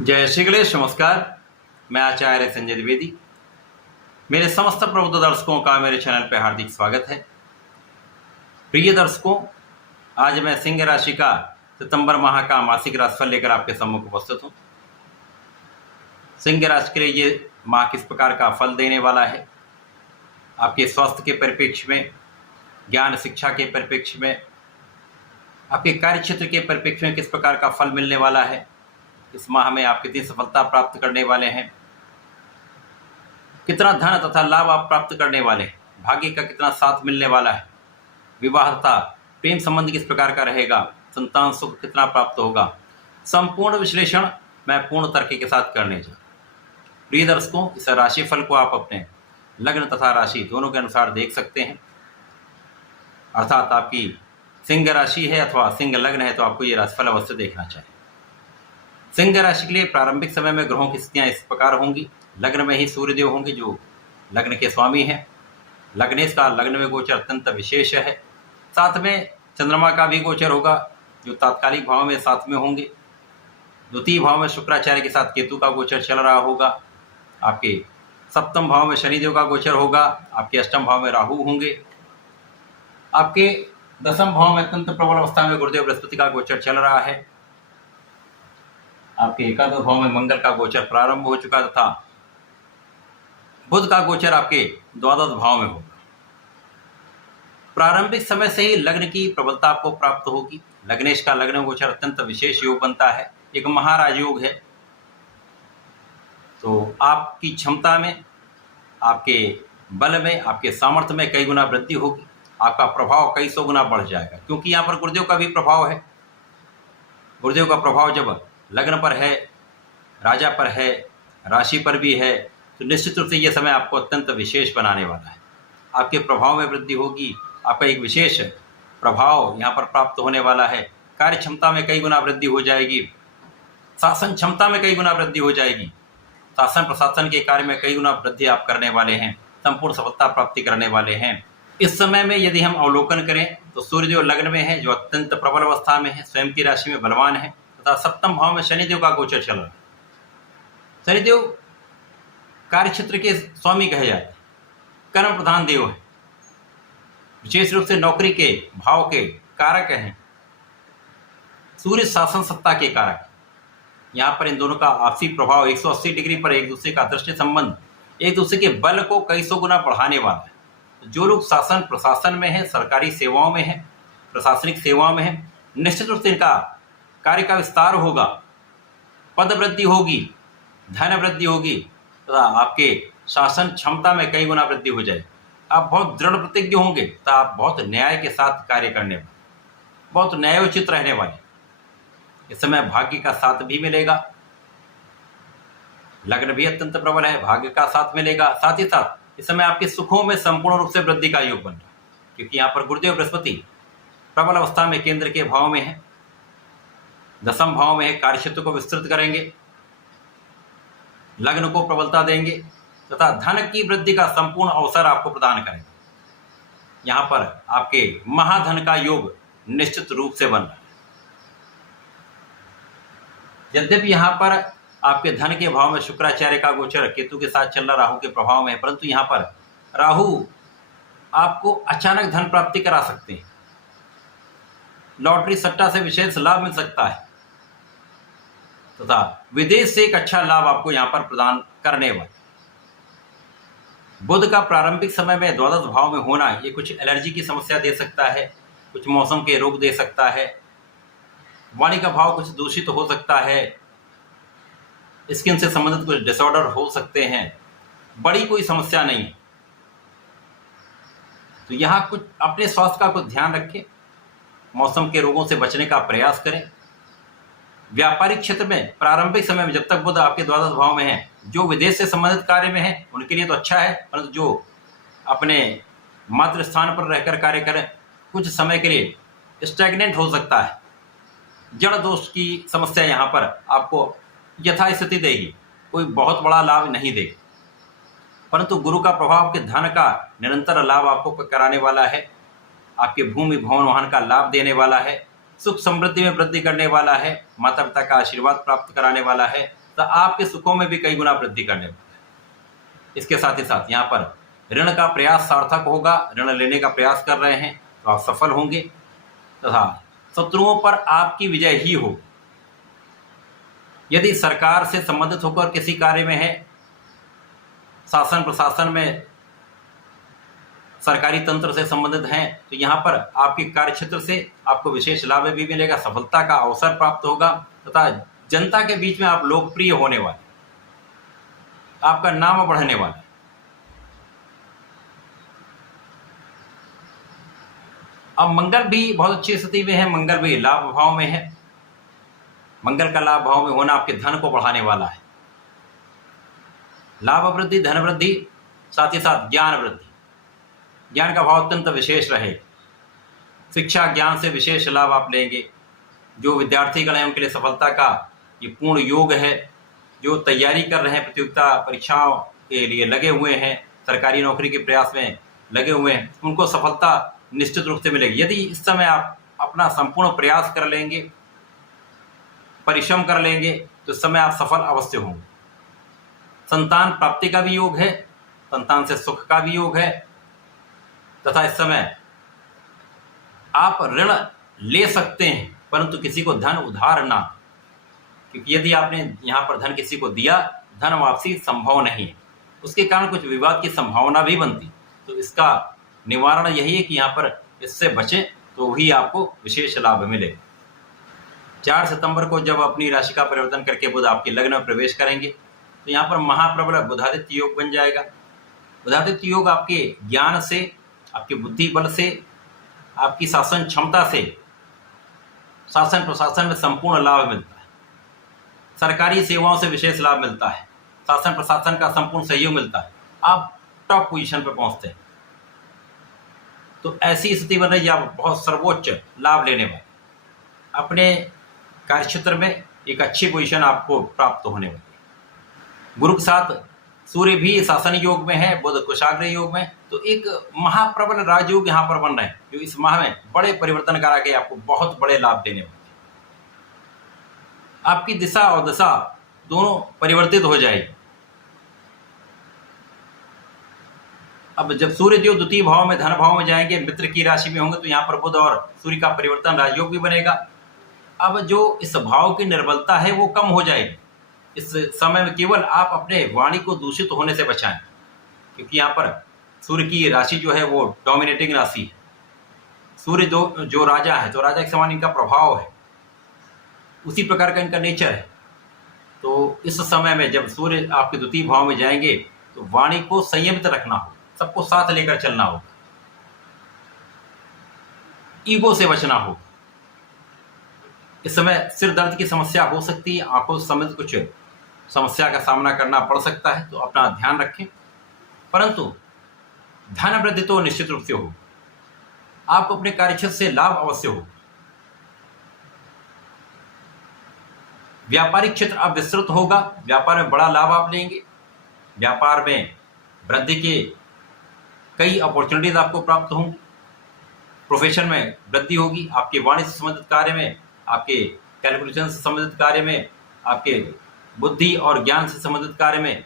जय श्री गणेश। नमस्कार। मैं आचार्य संजय द्विवेदी। मेरे समस्त प्रबुद्ध दर्शकों का मेरे चैनल पर हार्दिक स्वागत है। प्रिय दर्शकों, आज मैं सिंह राशि का सितंबर माह का मासिक राशिफल लेकर आपके सम्मुख उपस्थित हूँ। सिंह राशि के लिए ये माह किस प्रकार का फल देने वाला है, आपके स्वास्थ्य के परिप्रेक्ष्य में, ज्ञान शिक्षा के परिप्रेक्ष्य में, आपके कार्य क्षेत्र के परिप्रेक्ष्य में किस प्रकार का फल मिलने वाला है, इस माह में आप कितनी सफलता प्राप्त करने वाले हैं, कितना धन तथा लाभ आप प्राप्त करने वाले हैं, भाग्य का कितना साथ मिलने वाला है, विवाह तथा प्रेम संबंध किस प्रकार का रहेगा, संतान सुख कितना प्राप्त होगा, संपूर्ण विश्लेषण मैं पूर्ण तर्क के साथ करने जा। प्रिय दर्शकों, इस राशिफल को आप अपने लग्न तथा राशि दोनों के अनुसार देख सकते हैं। अर्थात आपकी सिंह राशि है अथवा सिंह लग्न है तो आपको ये राशिफल अवश्य देखना चाहिए। सिंह राशि के लिए प्रारंभिक समय में ग्रहों की स्थितियां इस प्रकार होंगी। लग्न में ही सूर्यदेव होंगे जो लग्न के स्वामी हैं। लग्नेश का लग्न में गोचर अत्यंत विशेष है। साथ में चंद्रमा का भी गोचर होगा जो तात्कालिक भाव में साथ में होंगे। द्वितीय भाव में शुक्राचार्य के साथ केतु का गोचर चल रहा होगा। आपके सप्तम भाव में शनिदेव का गोचर होगा। आपके अष्टम भाव में राहु होंगे। आपके दसम भाव में अत्यंत प्रबल अवस्था में गुरुदेव बृहस्पति का गोचर चल रहा है। आपके एकादश भाव में मंगल का गोचर प्रारंभ हो चुका तथा बुध का गोचर आपके द्वादश भाव में होगा। प्रारंभिक समय से ही लग्न की प्रबलता आपको प्राप्त होगी। लग्नेश का लग्न गोचर अत्यंत विशेष योग बनता है, एक महाराज योग है। तो आपकी क्षमता में, आपके बल में, आपके सामर्थ्य में कई गुना वृद्धि होगी। आपका प्रभाव कई सौ गुना बढ़ जाएगा, क्योंकि यहाँ पर गुरुदेव का भी प्रभाव है। गुरुदेव का प्रभाव जब लग्न पर है, राजा पर है, राशि पर भी है, तो निश्चित रूप से यह समय आपको अत्यंत विशेष बनाने वाला है। आपके प्रभाव में वृद्धि होगी। आपका एक विशेष प्रभाव यहाँ पर प्राप्त होने वाला है। कार्य क्षमता में कई गुना वृद्धि हो जाएगी। शासन क्षमता में कई गुना वृद्धि हो जाएगी। शासन प्रशासन के कार्य में कई गुना वृद्धि आप करने वाले हैं। संपूर्ण सफलता प्राप्ति करने वाले हैं। इस समय में यदि हम अवलोकन करें तो सूर्यदेव लग्न में है जो अत्यंत प्रबल अवस्था में है, स्वयं की राशि में बलवान है तथा सप्तम भाव में शनिदेव का गोचर चल रहा है। शनिदेव कार्य क्षेत्र के स्वामी कहे जाते हैं, कर्म प्रधान देव है, विशेष रूप से नौकरी के भाव के कारक हैं। सूर्य शासन सत्ता के कारक। यहाँ पर इन दोनों का आपसी प्रभाव 180 डिग्री पर एक दूसरे का दृष्टि संबंध एक दूसरे के बल को कई सौ गुना बढ़ाने वाला है। जो लोग शासन प्रशासन में है, सरकारी सेवाओं में है, प्रशासनिक सेवाओं में है, निश्चित रूप से इनका कार्य का विस्तार होगा, पद वृद्धि होगी, धन वृद्धि होगी तथा आपके शासन क्षमता में कई गुना वृद्धि हो जाएगी। आप बहुत दृढ़ प्रतिज्ञ होंगे तथा आप बहुत न्याय के साथ कार्य करने वाले, बहुत न्यायोचित रहने वाले। इस समय भाग्य का साथ भी मिलेगा। लग्न भी अत्यंत प्रबल है, भाग्य का साथ मिलेगा। साथ ही साथ इस समय आपके सुखों में संपूर्ण रूप से वृद्धि का योग बन रहा है, क्योंकि यहाँ पर गुरुदेव बृहस्पति प्रबल अवस्था में केंद्र के भाव में है, दसम भाव में है, कार्य क्षेत्र को विस्तृत करेंगे, लग्न को प्रबलता देंगे तथा धन की वृद्धि का संपूर्ण अवसर आपको प्रदान करेंगे। यहाँ पर आपके महाधन का योग निश्चित रूप से बन रहा है। यद्यपि यहाँ पर आपके धन के भाव में शुक्राचार्य का गोचर केतु के साथ चल रहा राहु के प्रभाव में है, परंतु यहाँ पर राहु आपको अचानक धन प्राप्ति करा सकते हैं। लॉटरी सट्टा से विशेष लाभ मिल सकता है तथा विदेश से एक अच्छा लाभ आपको यहाँ पर प्रदान करने वाले। बुध का प्रारंभिक समय में द्वादश भाव में होना ये कुछ एलर्जी की समस्या दे सकता है, कुछ मौसम के रोग दे सकता है, वाणी का भाव कुछ दूषित हो सकता है, स्किन से संबंधित कुछ डिसऑर्डर हो सकते हैं। बड़ी कोई समस्या नहीं है। तो यहाँ कुछ अपने स्वास्थ्य का कुछ ध्यान रखें, मौसम के रोगों से बचने का प्रयास करें। व्यापारिक क्षेत्र में प्रारंभिक समय में जब तक बुध आपके द्वादश भाव में है, जो विदेश से संबंधित कार्य में है उनके लिए तो अच्छा है, परंतु जो अपने मातृ स्थान पर रहकर कार्य करें कुछ समय के लिए स्टैग्नेंट हो सकता है। जड़ दोष की समस्या यहाँ पर आपको यथास्थिति देगी, कोई बहुत बड़ा लाभ नहीं देगी, परंतु गुरु का प्रभाव आपके धन का निरंतर लाभ आपको कराने वाला है। आपके भूमि भवन वाहन का लाभ देने वाला है। सुख समृद्धि में वृद्धि करने वाला है। माता पिता का आशीर्वाद प्राप्त कराने वाला है। तो आपके सुखों में भी कई गुना वृद्धि करने वाला है। इसके साथ ही साथ यहाँ पर ऋण का प्रयास सार्थक होगा। ऋण लेने का प्रयास कर रहे हैं तो आप सफल होंगे तथा शत्रुओं पर आपकी विजय ही हो। यदि सरकार से संबंधित होकर किसी कार्य में है, शासन प्रशासन में, सरकारी तंत्र से संबंधित हैं, तो यहाँ पर आपके कार्य क्षेत्र से आपको विशेष लाभ भी मिलेगा, सफलता का अवसर प्राप्त होगा तथा जनता के बीच में आप लोकप्रिय होने वाले, आपका नाम बढ़ने वाला है। अब मंगल भी बहुत अच्छी स्थिति में है, मंगल भी लाभ भाव में है। मंगल का लाभ भाव में होना आपके धन को बढ़ाने वाला है। लाभ वृद्धि, धन वृद्धि, साथ ही साथ ज्ञान वृद्धि। ज्ञान का भाव अत्यंत विशेष रहे। शिक्षा ज्ञान से विशेष लाभ आप लेंगे। जो विद्यार्थीगण हैं उनके लिए सफलता का ये पूर्ण योग है। जो तैयारी कर रहे हैं, प्रतियोगिता परीक्षाओं के लिए लगे हुए हैं, सरकारी नौकरी के प्रयास में लगे हुए हैं, उनको सफलता निश्चित रूप से मिलेगी। यदि इस समय आप अपना संपूर्ण प्रयास कर लेंगे, परिश्रम कर लेंगे, तो इस समय आप सफल अवश्य होंगे। संतान प्राप्ति का भी योग है, संतान से सुख का भी योग है तथा इस समय आप ऋण ले सकते हैं, परंतु किसी को धन उधार ना, क्योंकि यदि आपने यहाँ पर धन किसी को दिया, धन वापसी संभव नहीं है, उसके कारण कुछ विवाद की संभावना भी बनती। तो इसका निवारण यही है कि यहाँ पर इससे बचें, तो ही आपको विशेष लाभ मिले। 4 सितंबर को जब अपनी राशि का परिवर्तन करके बुध आपके लग्न में प्रवेश करेंगे, तो यहाँ पर महाप्रबल बुधादित्य योग बन जाएगा। बुधादित्य योग आपके ज्ञान से, आपके बुद्धि बल से, आपकी शासन क्षमता से शासन प्रशासन में संपूर्ण लाभ मिलता है। सरकारी सेवाओं से विशेष लाभ मिलता है। शासन प्रशासन का संपूर्ण सहयोग मिलता है। आप टॉप पोजीशन पर पहुंचते हैं। तो ऐसी स्थिति बन रही है, आप बहुत सर्वोच्च लाभ लेने वाले, अपने कार्यक्षेत्र में एक अच्छी पोजीशन आपको प्राप्त होने वाली है। गुरु के साथ सूर्य भी शासन योग में है, बुध कुशाग्र योग में, तो एक महाप्रबल राजयोग यहाँ पर बन रहे हैं, जो इस माह में बड़े परिवर्तन करा के आपको बहुत बड़े लाभ देने वाले हैं। आपकी दिशा और दशा दोनों परिवर्तित हो जाएगी। अब जब सूर्य जो द्वितीय भाव में, धन भाव में जाएंगे, मित्र की राशि में होंगे, तो यहाँ पर बुध और सूर्य का परिवर्तन राजयोग भी बनेगा। अब जो इस भाव की निर्बलता है वो कम हो जाएगी। इस समय में केवल आप अपने वाणी को दूषित होने से बचाएं, क्योंकि यहाँ पर सूर्य की राशि जो है वो डोमिनेटिंग राशि है। सूर्य जो राजा है, तो राजा के समान इनका प्रभाव है, उसी प्रकार का इनका नेचर है। तो इस समय में जब सूर्य आपके द्वितीय भाव में जाएंगे, तो वाणी को संयमित रखना हो, सबको साथ लेकर चलना हो, ईगो से बचना हो। इस समय सिर दर्द की समस्या हो सकती है, आंखों समेत कुछ समस्या का सामना करना पड़ सकता है, तो अपना ध्यान रखें। परंतु धन वृद्धि तो निश्चित रूप से हो। आपको अपने कार्यक्षेत्र से लाभ अवश्य हो। व्यापारिक क्षेत्र अब विस्तृत होगा, व्यापार में बड़ा लाभ आप लेंगे। व्यापार में वृद्धि के कई अपॉर्चुनिटीज आपको प्राप्त होंगी। प्रोफेशन में वृद्धि होगी। आपके वाणिज्य से संबंधित कार्य में, आपके कैलकुलेशन से संबंधित कार्य में, आपके बुद्धि और ज्ञान से संबंधित कार्य में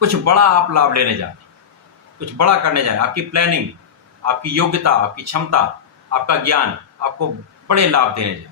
कुछ बड़ा आप लाभ लेने जा रहे हैं, कुछ बड़ा करने जा रहे हैं। आपकी प्लानिंग, आपकी योग्यता, आपकी क्षमता, आपका ज्ञान आपको बड़े लाभ देने जा रहे हैं।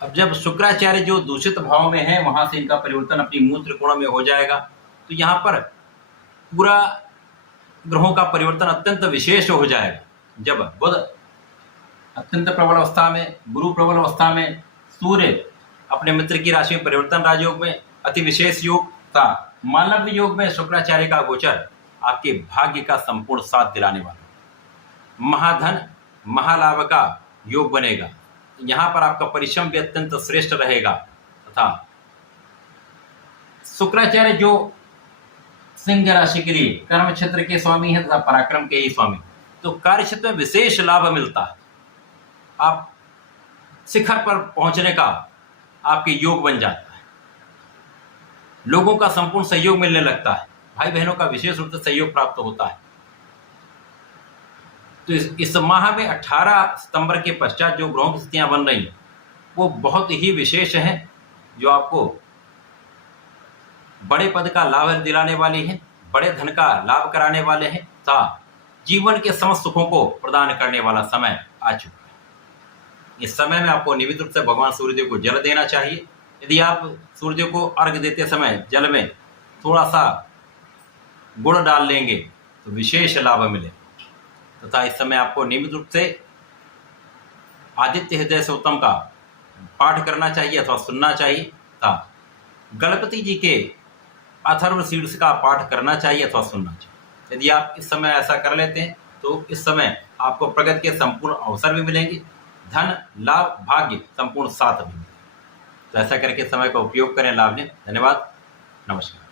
अब जब शुक्राचार्य जो दूषित भाव में है, वहां से इनका परिवर्तन अपनी मूल त्रिकोण में हो जाएगा, तो यहाँ पर पूरा ग्रहों का परिवर्तन अत्यंत विशेष हो जाएगा। जब बुध अत्यंत प्रबल अवस्था में, गुरु प्रबल अवस्था में, सूर्य अपने मित्र की राशि में परिवर्तन राजयोग में, अति विशेष योग था मानव योग में शुक्राचार्य का गोचर आपके भाग्य का संपूर्ण साथ दिलाने वाला। महाधन महालाभ का योग बनेगा। यहाँ पर आपका परिश्रम भी अत्यंत श्रेष्ठ रहेगा तथा शुक्राचार्य जो सिंह राशि के लिए कर्म क्षेत्र के स्वामी हैं तथा पराक्रम के ही स्वामी, तो कार्य क्षेत्र में विशेष लाभ मिलता है। आप शिखर पर पहुंचने का आपके योग बन जाता है। लोगों का संपूर्ण सहयोग मिलने लगता है। भाई बहनों का विशेष रूप से सहयोग प्राप्त होता है। तो इस माह में 18 सितंबर के पश्चात जो ग्रहों की स्थितियां बन रही हैं वो बहुत ही विशेष हैं। जो आपको बड़े पद का लाभ दिलाने वाली है, बड़े धन का लाभ कराने वाले हैं तथा जीवन के समस्त सुखों को प्रदान करने वाला समय आ चुका है। इस समय में आपको नियमित रूप से भगवान सूर्यदेव को जल देना चाहिए। यदि आप सूर्यदेव को अर्घ्य देते समय जल में थोड़ा सा गुड़ डाल लेंगे तो विशेष लाभ मिले तथा इस समय आपको नियमित रूप से आदित्य हृदय स्तोत्रम का पाठ करना चाहिए अथवा सुनना चाहिए तथा गणपति जी के अथर्व शीर्ष का पाठ करना चाहिए अथवा सुनना चाहिए। यदि आप इस समय ऐसा कर लेते हैं तो इस समय आपको प्रगति के संपूर्ण अवसर भी मिलेंगे, धन लाभ भाग्य संपूर्ण साथ भी मिलेंगे। तो ऐसा करके समय का उपयोग करें, लाभ लें। धन्यवाद, नमस्कार।